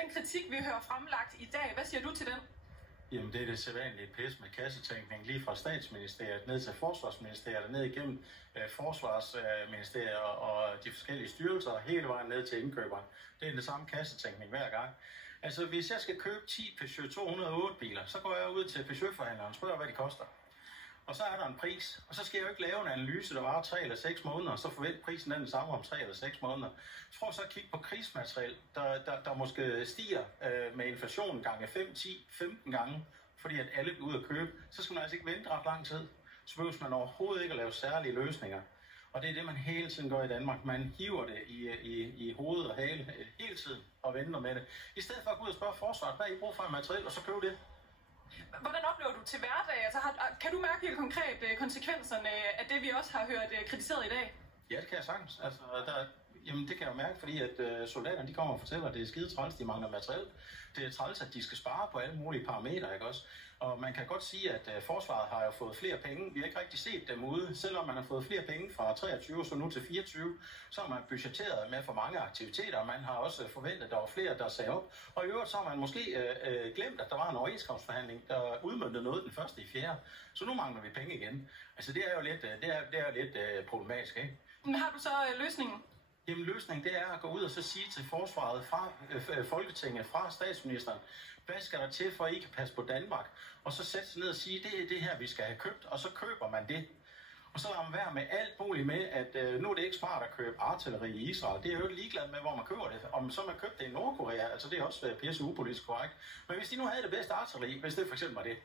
Den kritik, vi hører fremlagt i dag, hvad siger du til den? Jamen, det er det sædvanlige pis med kassetænkning, lige fra statsministeriet ned til forsvarsministeriet og ned igennem forsvarsministeriet og de forskellige styrelser, hele vejen ned til indkøberen. Det er den samme kassetænkning hver gang. Altså, hvis jeg skal købe 10 Peugeot 208 biler, så går jeg ud til Peugeot-forhandleren og spørger, hvad de koster. Og så er der en pris, og så skal jeg jo ikke lave en analyse, der varer 3 eller 6 måneder, og så forventer prisen den samme om 3 eller 6 måneder. Prøv så at kigge på krigsmateriel, der måske stiger med inflationen gange 5, 10, 15 gange, fordi at alle går ud at købe. Så skal man altså ikke vente ret lang tid. Så behøver man overhovedet ikke at lave særlige løsninger. Og det er det, man hele tiden gør i Danmark. Man hiver det i hovedet og hale hele tiden og venter med det. I stedet for at gå ud og spørge forsvaret, hvad I brug for materiel, og så købe det. Hvordan oplever du til hverdag? Altså, kan du mærke helt konkret konsekvenserne af det, vi også har hørt kritiseret i dag? Ja, det kan jeg sagtens. Altså, jamen, det kan jeg jo mærke, fordi at soldaterne de kommer og fortæller, at det er skide træls, de mangler materiel. Det er træls, at de skal spare på alle mulige parametre, ikke også? Og man kan godt sige, at forsvaret har jo fået flere penge. Vi har ikke rigtig set dem ude. Selvom man har fået flere penge fra 23 så nu til 24, så har man budgetteret med for mange aktiviteter, og man har også forventet, at der var flere, der sagde op. Og i øvrigt så har man måske glemt, at der var en overenskomstforhandling, der udmøntede noget den første i 4. Så nu mangler vi penge igen. Altså det er jo lidt, problematisk, ikke? Men har du så løsningen? Jamen løsningen det er at gå ud og så sige til forsvaret fra Folketinget, fra statsministeren, hvad skal der til for at I kan passe på Danmark? Og så sætte sig ned og sige, det er det her vi skal have købt, og så køber man det. Og så lader man være med alt muligt med, at nu er det ikke smart at købe artilleri i Israel. Det er jo ikke ligeglad med, hvor man køber det. Om så man købte det i Nordkorea, altså det er også pisse upolitisk korrekt. Men hvis de nu havde det bedste artilleri, hvis det for eksempel var det.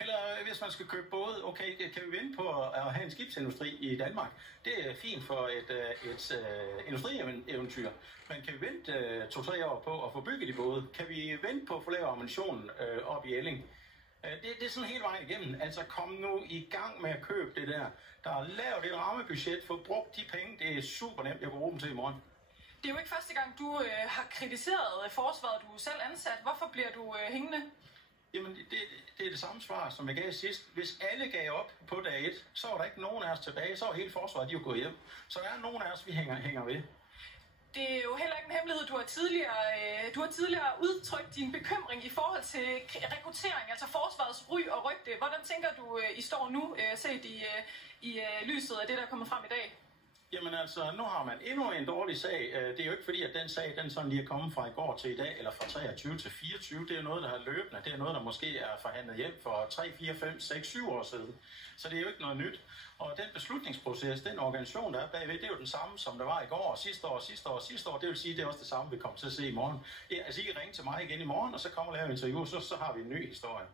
Eller hvis man skal købe både, okay, kan vi vente på at have en skibsindustri i Danmark? Det er fint for et industrieventyr. Men kan vi vente 2-3 år på at få bygget de både? Kan vi vente på at få lavet ammunition op i Elling? Det er sådan hele vejen igennem. Altså kom nu i gang med at købe det der. Der er lavet et rammebudget, få brugt de penge. Det er super nemt, jeg kan bruge dem til i morgen. Det er jo ikke første gang, du har kritiseret forsvaret, du er selv ansat. Hvorfor bliver du hængende? Jamen, det er det samme svar, som jeg gav sidst. Hvis alle gav op på dag 1, så var der ikke nogen af os tilbage. Så var hele forsvaret, de jo gået hjem. Så der er nogen af os, vi hænger ved. Det er jo heller ikke en hemmelighed. Du har tidligere udtrykt din bekymring i forhold til rekruttering, altså forsvarets ry og rygte. Hvordan tænker du, I står nu, set i lyset af det, der er kommet frem i dag? Jamen altså, nu har man endnu en dårlig sag. Det er jo ikke fordi, at den sag, den sådan lige er kommet fra i går til i dag, eller fra 23 til 24. Det er noget, der er løbende. Det er noget, der måske er forhandlet hjem for 3, 4, 5, 6, 7 år siden. Så det er jo ikke noget nyt. Og den beslutningsproces, den organisation, der er bagved, det er jo den samme, som der var i går, sidste år. Det vil sige, det er også det samme, vi kommer til at se i morgen. Altså, I kan ringe til mig igen i morgen, og så kommer og lave en interview, så har vi en ny historie.